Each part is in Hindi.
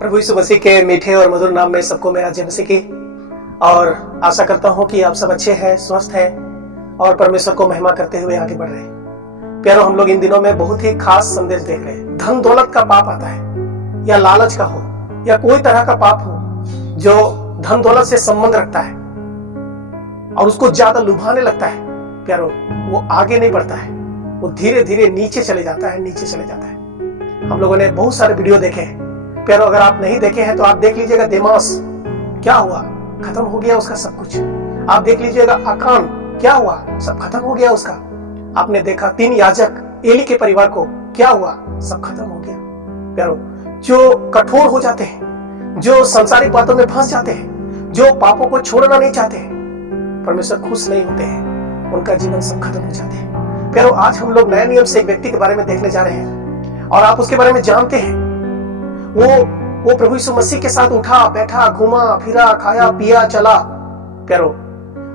प्रभु यीशु मसीह के मीठे और मधुर नाम में सबको मेरा जय मसीह की और आशा करता हूं कि आप सब अच्छे हैं, स्वस्थ हैं और परमेश्वर को महिमा करते हुए आगे बढ़ रहे हैं। प्यारो, हम लोग इन दिनों में बहुत ही खास संदेश देख रहे हैं। धन दौलत का पाप आता है या लालच का हो या कोई तरह का पाप हो जो धन दौलत से संबंध रखता है और उसको ज्यादा लुभाने लगता है, प्यारो वो आगे नहीं बढ़ता है, वो धीरे धीरे नीचे चले जाता है। हम लोगों ने बहुत सारे वीडियो देखे हैं प्यारो, अगर आप नहीं देखे हैं तो आप देख लीजिएगा। देमास क्या हुआ, खत्म हो गया उसका सब कुछ। आप देख लीजिएगा अकान क्या हुआ, सब खत्म हो गया उसका। आपने देखा 3 याजक एली के परिवार को क्या हुआ, सब खत्म हो गया। प्यारो, जो कठोर हो जाते हैं, जो सांसारिक बातों में फंस जाते हैं, जो पापों को छोड़ना नहीं चाहते हैं, परमेश्वर खुश नहीं होते हैं, उनका जीवन सब खत्म हो जाते हैं। प्यारो, आज हम लोग नए नियम से एक व्यक्ति के बारे में देखने जा रहे हैं और आप उसके बारे में जानते हैं। वो प्रभु यीशु मसीह के साथ उठा बैठा, घूमा फिरा, खाया पिया, चला। प्यारो,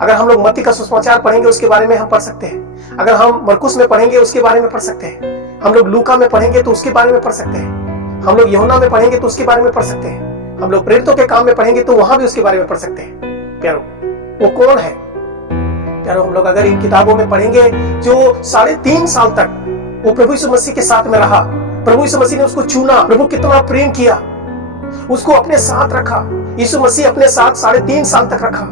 अगर हम लोग मत्ती का सुसमाचार पढ़ेंगे उसके बारे में हम पढ़ सकते हैं। अगर हम मरकुस में पढ़ेंगे उसके बारे में पढ़ सकते हैं। हम लोग लूका में पढ़ेंगे तो उसके बारे में पढ़ सकते हैं। हम लोग यूहन्ना में पढ़ेंगे तो उसके बारे में पढ़ सकते हैं। हम लोग प्रेरितों के काम में पढ़ेंगे तो वहां भी उसके बारे में पढ़ सकते हैं। प्यारो, वो कौन है? प्यारो, हम लोग अगर इन किताबों में पढ़ेंगे जो 3.5 साल तक वो प्रभु यीशु मसीह के साथ में रहा, प्रभु यीशु मसीह ने उसको चुना, प्रभु कितना प्रेम किया, उसको अपने साथ रखा। यीशु मसीह अपने साथ 3.5 साल तक रखा।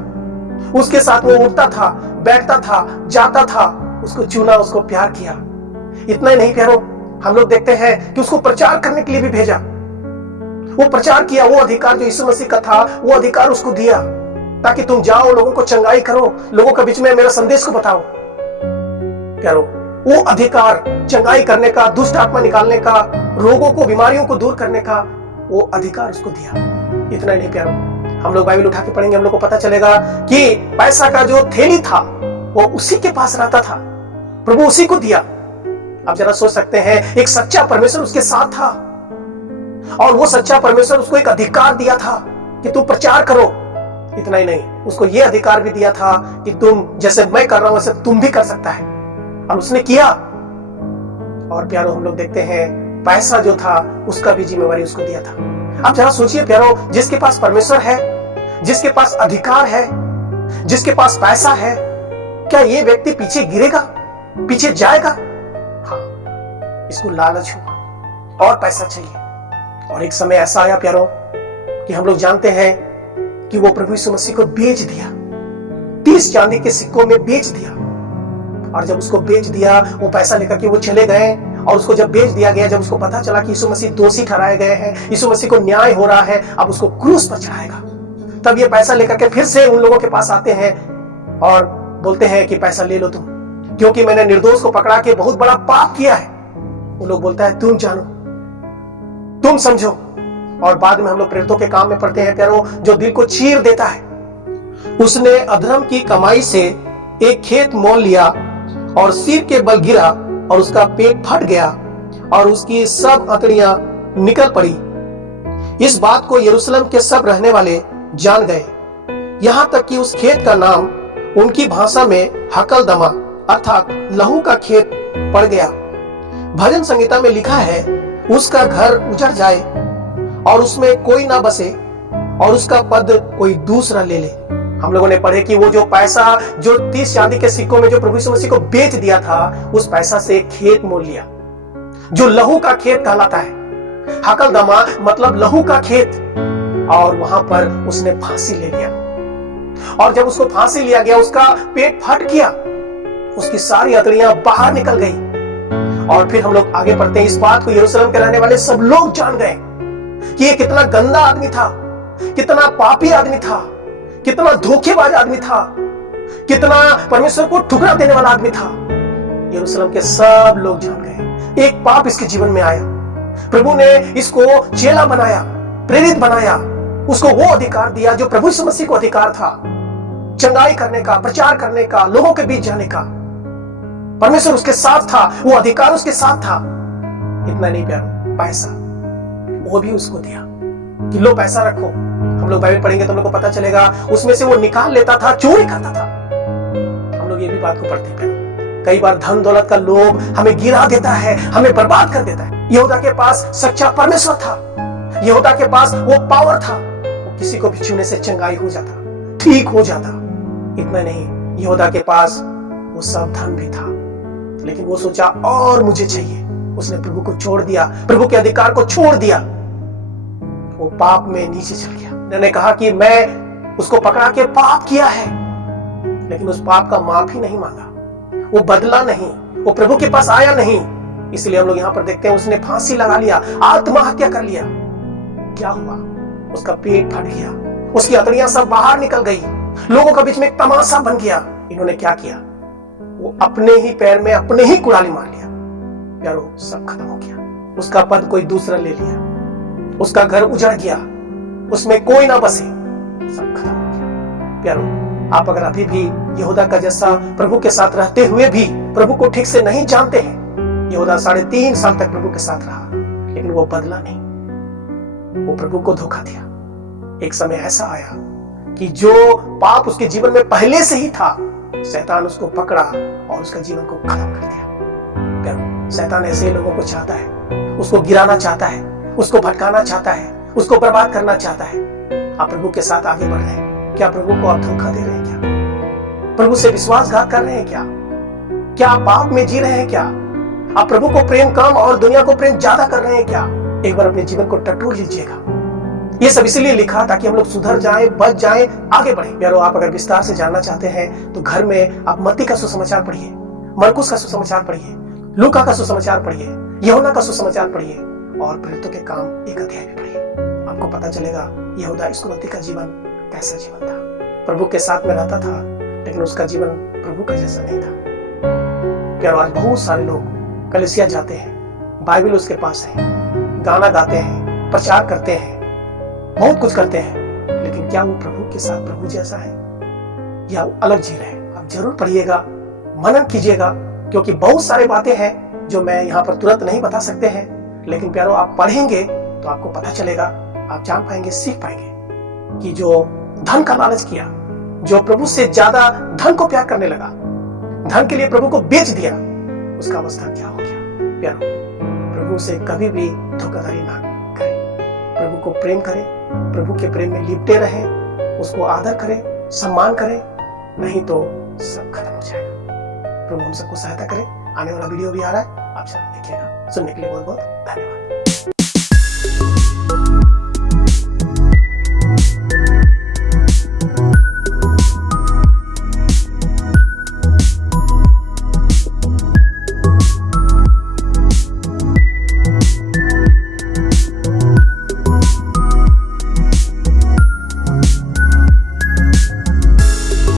उसके साथ वो उठता था, बैठता था, जाता था, उसको चुना, उसको प्यार किया। इतना ही नहीं प्यारो, हम लोग देखते हैं कि उसको प्रचार करने के लिए भी भेजा। वो प्रचार किया, वो अधिकार जो यीशु मसीह का था वो अधिकार उसको दिया ताकि तुम जाओ, लोगों को चंगाई करो, लोगों के बीच में मेरा संदेश को बताओ। प्यारो, वो अधिकार चंगाई करने का, दुष्ट आत्मा निकालने का, रोगों को, बीमारियों को दूर करने का वो अधिकार उसको दिया। इतना नहीं प्यारो, हम लोग बाइबल उठा के पढ़ेंगे, हम लोग को पता चलेगा कि पैसा का जो थैली था वो उसी के पास रहता था, प्रभु उसी को दिया। आप जरा सोच सकते हैं, एक सच्चा परमेश्वर उसके साथ था और वो सच्चा परमेश्वर उसको एक अधिकार दिया था कि तू प्रचार करो। इतना ही नहीं, उसको ये अधिकार भी दिया था कि तुम जैसे मैं कर रहा हूं वैसे तुम भी कर सकता है, और उसने किया। और प्यारो, हम लोग देखते हैं पैसा जो था उसका भी जिम्मेवारी उसको दिया था। आप जरा सोचिए प्यारो, जिसके पास परमेश्वर है, जिसके पास अधिकार है, जिसके पास पैसा है, क्या ये व्यक्ति पीछे गिरेगा, पीछे जाएगा? हाँ, इसको लालच हुआ और पैसा चाहिए। और एक समय ऐसा आया प्यारो कि हम लोग जानते हैं कि वो प्रभु यीशु मसीह को बेच दिया, 30 चांदी के सिक्कों में बेच दिया। और जब उसको बेच दिया, वो पैसा लेकर के वो चले गए और उसको जब बेच दिया गया, जब उसको पता चला कि यीशु मसीह दोषी ठहराए गए हैं, यीशु मसीह को न्याय हो रहा है, अब उसको क्रूस पर चढ़ाएगा, तब ये पैसा लेकर के फिर से उन लोगों के पास आते हैं और बोलते हैं कि पैसा ले लो तुम, क्योंकि मैंने निर्दोष को पकड़ा के बहुत बड़ा पाप किया है। वो लोग बोलता है तुम जानो, तुम समझो। और बाद में हम लोग प्रेरितों के काम में पढ़ते हैं प्यारो, जो दिल को चीर देता है। उसने अधर्म की कमाई से एक खेत मोल लिया और सिर के बल गिरा और उसका पेट फट गया और उसकी सब अंतड़ियां निकल पड़ी। इस बात को यरूशलेम के सब रहने वाले जान गए, यहां तक कि उस खेत का नाम उनकी भाषा में हकलदमा अर्थात लहू का खेत पड़ गया। भजन संहिता में लिखा है, उसका घर उजड़ जाए और उसमें कोई ना बसे और उसका पद कोई दूसरा ले ले। हम लोगों ने पढ़े कि वो जो पैसा जो 30 चांदी के सिक्कों में जो प्रभु यीशु मसीह को बेच दिया था, उस पैसा से एक खेत मोल लिया जो लहू का खेत कहलाता है। हकलदमा मतलब लहू का खेत। और वहां पर उसने फांसी ले लिया और जब उसको फांसी लिया गया, उसका पेट फट गया, उसकी सारी अंतड़ियां बाहर निकल गई। और फिर हम लोग आगे पढ़ते हैं, इस बात को यरूशलेम के रहने वाले सब लोग जान गए कि ये कितना गंदा आदमी था, कितना पापी आदमी था, कितना धोखेबाज आदमी था, कितना परमेश्वर को ठुकरा देने वाला आदमी था। यरूशलेम के सब लोग जान गए, एक पाप इसके जीवन में आया। प्रभु ने इसको चेला बनाया, प्रेरित बनाया, उसको वो अधिकार दिया जो प्रभु यीशु मसीह को अधिकार था, चंगाई करने का, प्रचार करने का, लोगों के बीच जाने का। परमेश्वर उसके साथ था, वो अधिकार उसके साथ था। इतना नहीं प्यारो, पैसा वो भी उसको दिया कि लो पैसा रखो। हम लोग बाइबल पढ़ेंगे तो हम लोग को पता चलेगा, उसमें से वो निकाल लेता था, चोरी करता था। हम लोग ये भी बात को पढ़ते हैं, कई बार धन दौलत का लोभ हमें गिरा देता है, हमें बर्बाद कर देता है। यहूदा के पास सच्चा परमेश्वर था, यहूदा के पास वो पावर था, वो किसी को भी छूने से चंगाई हो जाता, ठीक हो जाता। इतना नहीं, यहूदा के पास वो सब धन भी था, लेकिन वो सोचा और मुझे चाहिए। उसने प्रभु को छोड़ दिया, प्रभु के अधिकार को छोड़ दिया। वो पाप में नीचे चल गया। उन्होंने कहा कि मैं उसको पकड़ा के पाप किया है, लेकिन उस पाप का माफी नहीं मांगा, वो बदला नहीं, वो प्रभु के पास आया नहीं। इसलिए हम लोग यहां पर देखते हैं उसने फांसी लगा लिया, आत्महत्या कर लिया। क्या हुआ? उसका पेट फट गया, उसकी अतड़ियां सब बाहर निकल गई, लोगों के बीच में एक तमाशा बन गया। इन्होंने क्या किया? वो अपने ही पैर में अपने ही कुड़ाली मार लिया। प्यारो, सब खत्म हो गया। उसका पद कोई दूसरा ले लिया, उसका घर उजड़ गया, उसमें कोई ना बसे, सब खत्म हो गया। प्यारो, आप अगर अभी भी यहूदा का जैसा प्रभु के साथ रहते हुए भी प्रभु को ठीक से नहीं जानते हैं, यहूदा 3.5 साल तक प्रभु के साथ रहा, लेकिन वो बदला नहीं, वो प्रभु को धोखा दिया। एक समय ऐसा आया कि जो पाप उसके जीवन में पहले से ही था, शैतान उसको पकड़ा और उसका जीवन को खत्म कर दिया। शैतान ऐसे लोगों को चाहता है, उसको गिराना चाहता है, उसको भटकाना चाहता है, उसको बर्बाद करना चाहता है। आप प्रभु के साथ आगे बढ़ रहे हैं क्या? प्रभु को आप धोखा दे रहे हैं क्या? प्रभु से विश्वासघात कर रहे हैं क्या? क्या आप पाप में जी रहे हैं क्या? आप प्रभु को प्रेम कम और दुनिया को प्रेम ज्यादा कर रहे हैं क्या? एक बार अपने जीवन को टटोल लीजिएगा। ये सब इसीलिए लिखा ताकि हम लोग सुधर जाएं, बच जाएं, आगे बढ़ें। यारो, आप अगर विस्तार से जानना चाहते हैं तो घर में आप मत्ती का सुसमाचार पढ़िए, मरकुस का सुसमाचार पढ़िए, लूका का सुसमाचार पढ़िए, यूहन्ना का सुसमाचार पढ़िए और प्रेरितों के काम 1 अध्याय में पढ़िए। आपको पता चलेगा यहूदा इस्करियोती का जीवन कैसा जीवन था। प्रभु के साथ में रहता था, लेकिन उसका जीवन प्रभु का जैसा नहीं था। प्यारो, आज बहुत सारे लोग कलीसिया जाते हैं, बाइबल उसके पास है, गाना गाते हैं, प्रचार करते हैं, बहुत कुछ करते हैं, लेकिन क्या वो प्रभु के साथ प्रभु जैसा है या वो अलग जी रहे हैं? आप जरूर पढ़िएगा, मनन कीजिएगा, क्योंकि बहुत सारी बातें हैं जो मैं यहाँ पर तुरंत नहीं बता सकते हैं, लेकिन प्यारो आप पढ़ेंगे तो आपको पता चलेगा, आप जान पाएंगे, सीख पाएंगे कि जो धन का लालच किया, जो प्रभु से ज्यादा धन को प्यार करने लगा, धन के लिए प्रभु को बेच दिया, उसका अवस्था क्या हो गया। प्यारो, प्रभु से कभी भी धोखाधड़ी ना करें, प्रभु को प्रेम करें, प्रभु के प्रेम में लिपटे रहें, उसको आदर करें, सम्मान करें, नहीं तो सब खत्म हो जाएगा। प्रभु हम सबको सहायता करे। आने वाला वीडियो भी आ रहा है, आप जरूर देखिएगा। सुनने के लिए बहुत बहुत धन्यवाद।